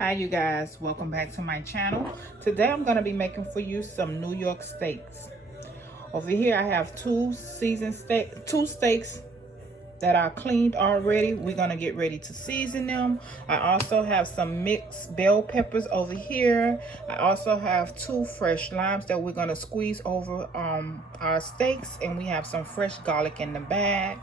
Hi you guys, welcome back to my channel. Today I'm going to be making for you some New York steaks. Over here I have two steaks that are cleaned already. We're going to get ready to season them. I also have some mixed bell peppers over here. I also have two fresh limes that we're going to squeeze over our steaks, and we have some fresh garlic in the bag.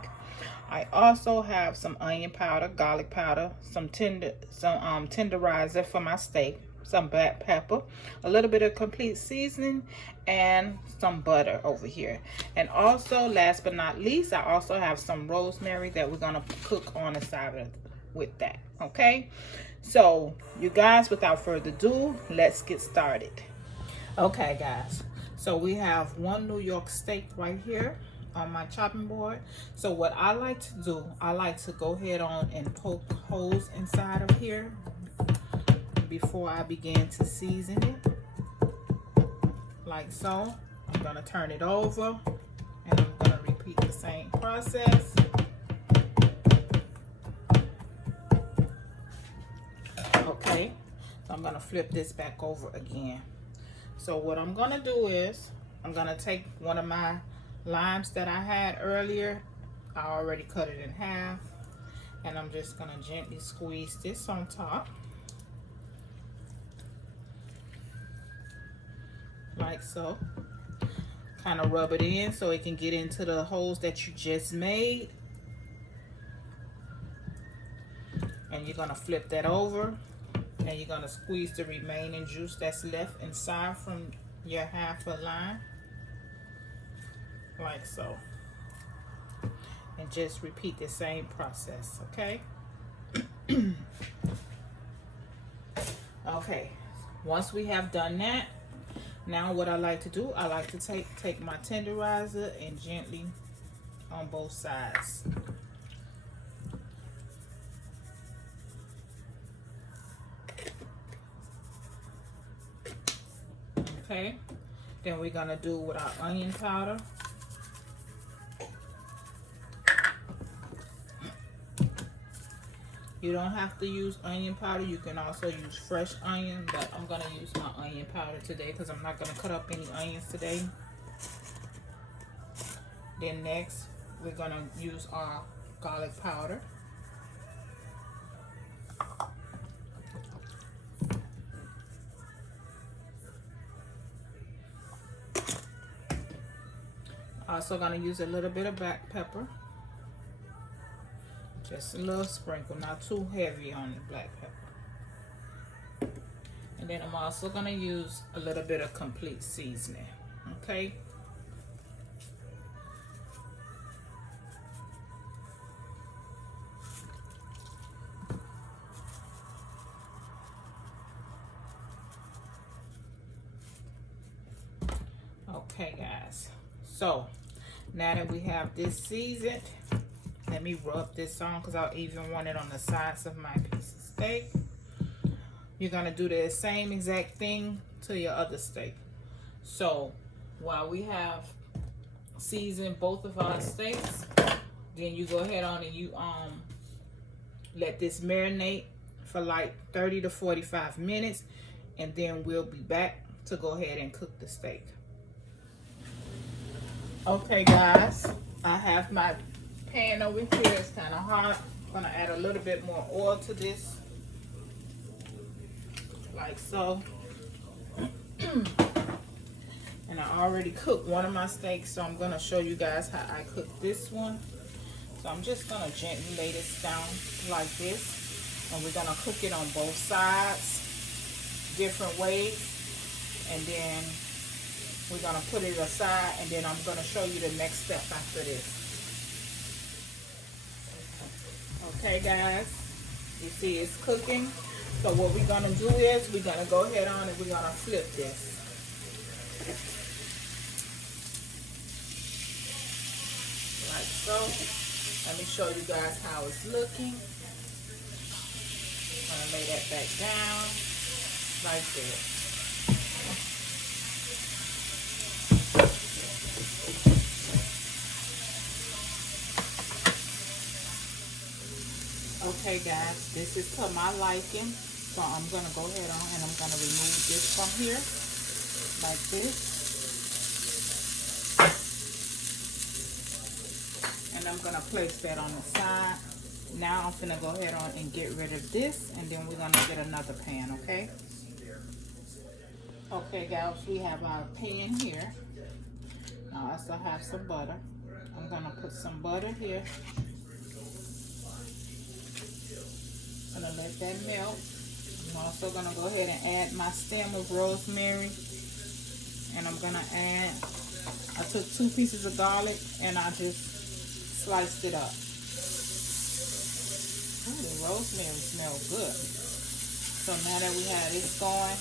I also have some onion powder, garlic powder, some tenderizer for my steak, some black pepper, a little bit of complete seasoning, and some butter over here. And also, last but not least, I also have some rosemary that we're gonna cook on the side with that. Okay, so you guys, without further ado, let's get started. Okay, guys, so we have one New York steak right here on my chopping board. So what I like to do, I like to go ahead on and poke holes inside of here before I begin to season it, like so. I'm gonna turn it over and I'm gonna repeat the same process. Okay, so I'm gonna flip this back over again. So what I'm gonna do is I'm gonna take one of my limes that I had earlier. I already cut it in half, and I'm just gonna gently squeeze this on top like so. Kind of rub it in so it can get into the holes that you just made, and you're gonna flip that over and you're gonna squeeze the remaining juice that's left inside from your half a lime like so, and just repeat the same process. Okay. Okay, once we have done that, now what I like to do, I like to take my tenderizer and gently on both sides. Okay, then we're gonna do with our onion powder. You don't have to use onion powder. You can also use fresh onion, but I'm gonna use my onion powder today because I'm not gonna cut up any onions today. Then next, we're gonna use our garlic powder. Also gonna use a little bit of black pepper. Just a little sprinkle, not too heavy on the black pepper. And then I'm also gonna use a little bit of complete seasoning. Okay. Okay, guys. So now that we have this seasoned, let me rub this on because I'll even want it on the sides of my piece of steak. You're gonna do the same exact thing to your other steak. So while we have seasoned both of our steaks, then you go ahead on and you let this marinate for like 30 to 45 minutes, and then we'll be back to go ahead and cook the steak. Okay, guys, I have my pan over here. It's kind of hot. I'm gonna add a little bit more oil to this, like so. And I already cooked one of my steaks, so I'm gonna show you guys how I cook this one. So I'm just gonna gently lay this down like this, and we're gonna cook it on both sides different ways, and then we're gonna put it aside, and then I'm gonna show you the next step after this. Okay, guys, you see it's cooking. So what we're gonna do is we're gonna go ahead on and we're gonna flip this. Like so. Let me show you guys how it's looking. I'm gonna lay that back down like this. Okay, guys, this is to my liking. So I'm going to go ahead on and I'm going to remove this from here like this. And I'm going to place that on the side. Now I'm going to go ahead on and get rid of this, and then we're going to get another pan, okay? Okay guys, we have our pan here. Now I also have some butter. I'm going to put some butter here. I'm going to let that melt. I'm also going to go ahead and add my stem of rosemary. And I'm going to add, I took 2 pieces of garlic and I just sliced it up. Ooh, the rosemary smells good. So now that we have this going,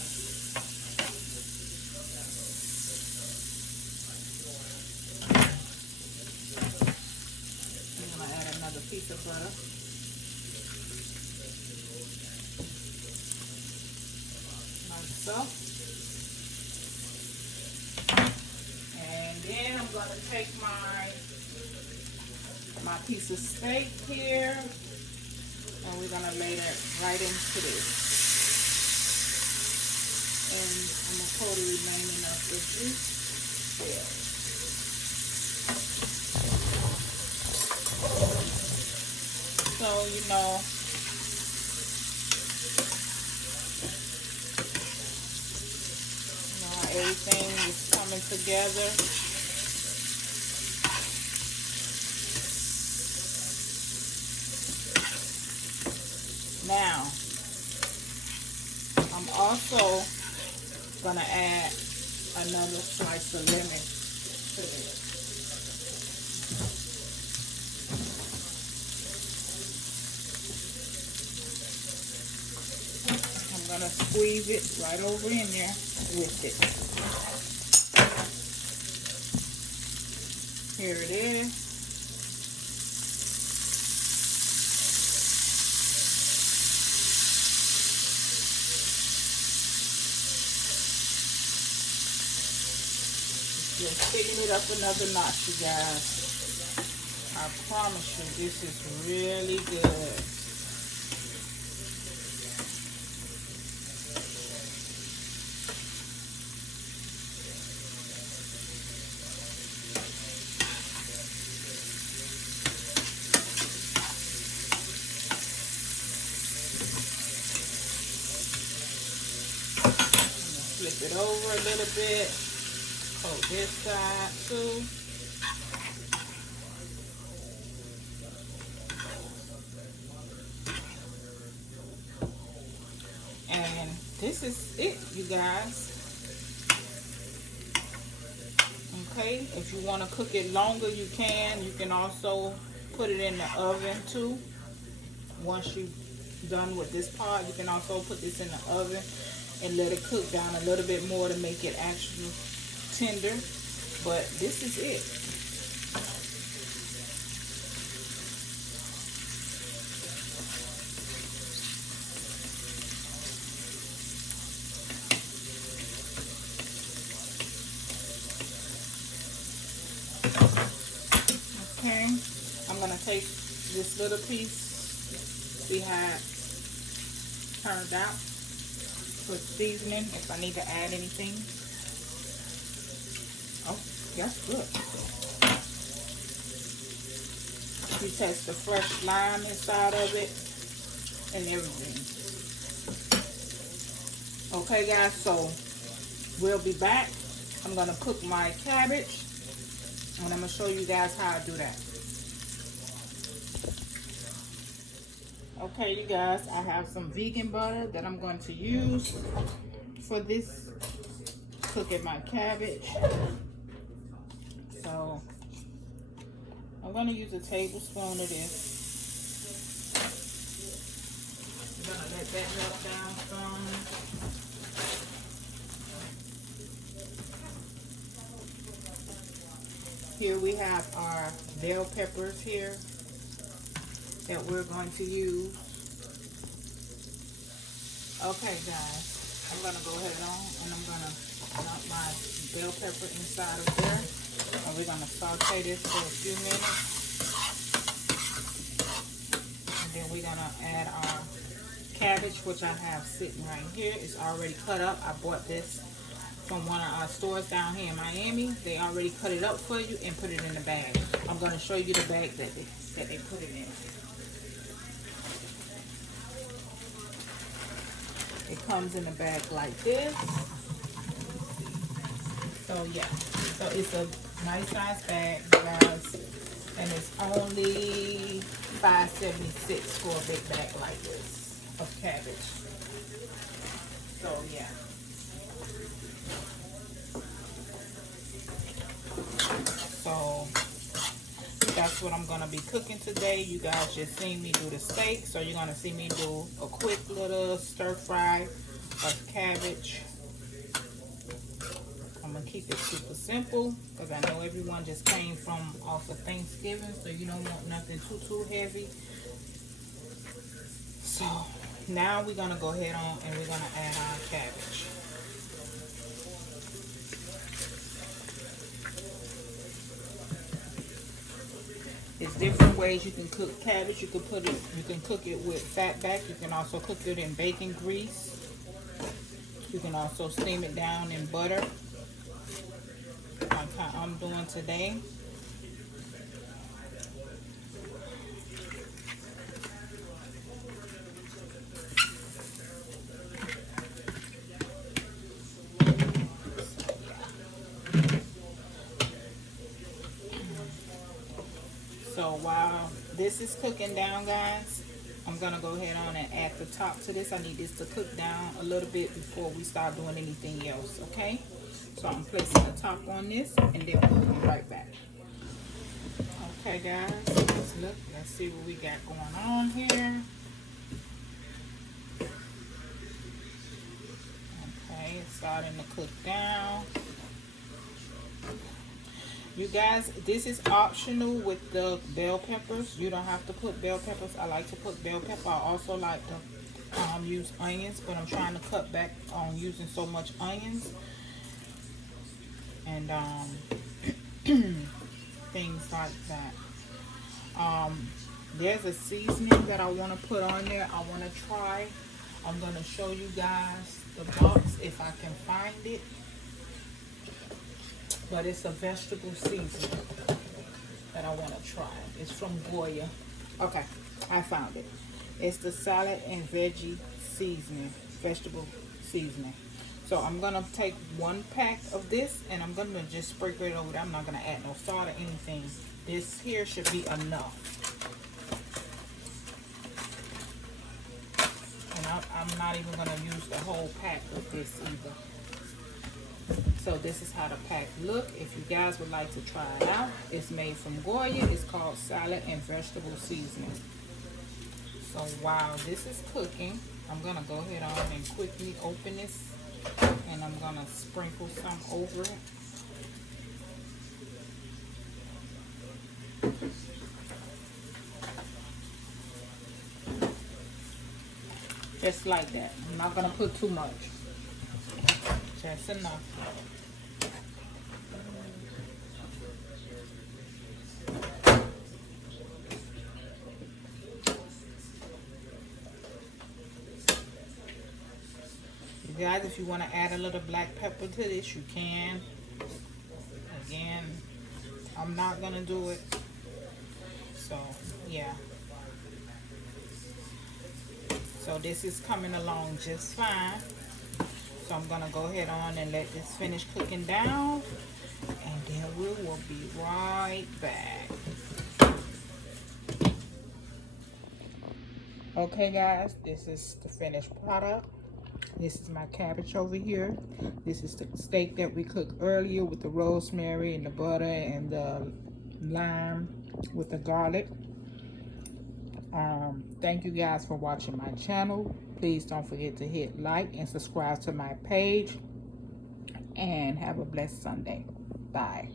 I'm going to add another piece of butter. Like so. And then I'm going to take my piece of steak here, and we're going to lay that right into this. And I'm going to pour the remaining of the juice there. So, you know, everything is coming together. Now, I'm also going to add another slice of lemon to it. I'm going to squeeze it right over in there with it. Here it is. Just picking it up another notch, you guys. I promise you, this is really good. Flip it over a little bit. Coat this side too. And this is it, you guys. Okay, if you want to cook it longer, you can. You can also put it in the oven too. Once you're done with this part, you can also put this in the oven and let it cook down a little bit more to make it actually tender. But this is it. Okay, I'm gonna take this little piece, see how it turned out. Put seasoning if I need to add anything. Oh, that's good. You taste the fresh lime inside of it and everything. Okay guys, so we'll be back. I'm gonna cook my cabbage and I'm gonna show you guys how I do that. Okay you guys, I have some vegan butter that I'm going to use for this cooking my cabbage. So I'm going to use a tablespoon of this. I'm going to let that melt down some. Here we have our bell peppers here that we're going to use. Okay guys, I'm going to go ahead on and I'm going to knock my bell pepper inside of there. And we're going to saute this for a few minutes. And then we're going to add our cabbage, which I have sitting right here. It's already cut up. I bought this from one of our stores down here in Miami. They already cut it up for you and put it in the bag. I'm going to show you the bag that they put it in. It comes in a bag like this. So yeah, so it's a nice size bag, guys, and it's only $5.76 for a big bag like this of cabbage. So yeah. So that's what I'm gonna be cooking today. You guys just seen me do the steak, so you're gonna see me do a quick little stir fry of cabbage. I'm gonna keep it super simple because I know everyone just came from off of Thanksgiving, so you don't want nothing too heavy. So now we're gonna go ahead on and we're gonna add our cabbage. There's different ways you can cook cabbage. You can cook it with fat back. You can also cook it in bacon grease. You can also steam it down in butter, like how I'm doing today. So while this is cooking down, guys, I'm gonna go ahead on and add the top to this. I need this to cook down a little bit before we start doing anything else, okay? So I'm placing the top on this and then we'll be right back. Okay, guys, let's look. Let's see what we got going on here. Okay, it's starting to cook down. You guys, this is optional with the bell peppers. You don't have to put bell peppers. I like to put bell pepper. I also like to use onions, but I'm trying to cut back on using so much onions and things like that. There's a seasoning that I want to put on there. I want to try. I'm going to show you guys the box if I can find it. But it's a vegetable seasoning that I want to try. It's from Goya. Okay, I found it. It's the salad and veggie seasoning, vegetable seasoning. So I'm going to take 1 pack of this and I'm going to just sprinkle it over there. I'm not going to add no salt or anything. This here should be enough. And I'm not even going to use the whole pack of this either. So this is how the pack look. If you guys would like to try it out, it's made from Goya. It's called salad and vegetable seasoning. So while this is cooking, I'm gonna go ahead on and quickly open this and I'm gonna sprinkle some over it. Just like that. I'm not gonna put too much. Just enough. You guys, if you want to add a little black pepper to this, you can. Again, I'm not going to do it. So, yeah. So this is coming along just fine. So I'm going to go ahead on and let this finish cooking down. And then we will be right back. Okay, guys, this is the finished product. This is my cabbage over here. This is the steak that we cooked earlier with the rosemary and the butter and the lime with the garlic. Thank you guys for watching my channel. Please don't forget to hit like and subscribe to my page. And have a blessed Sunday. Bye.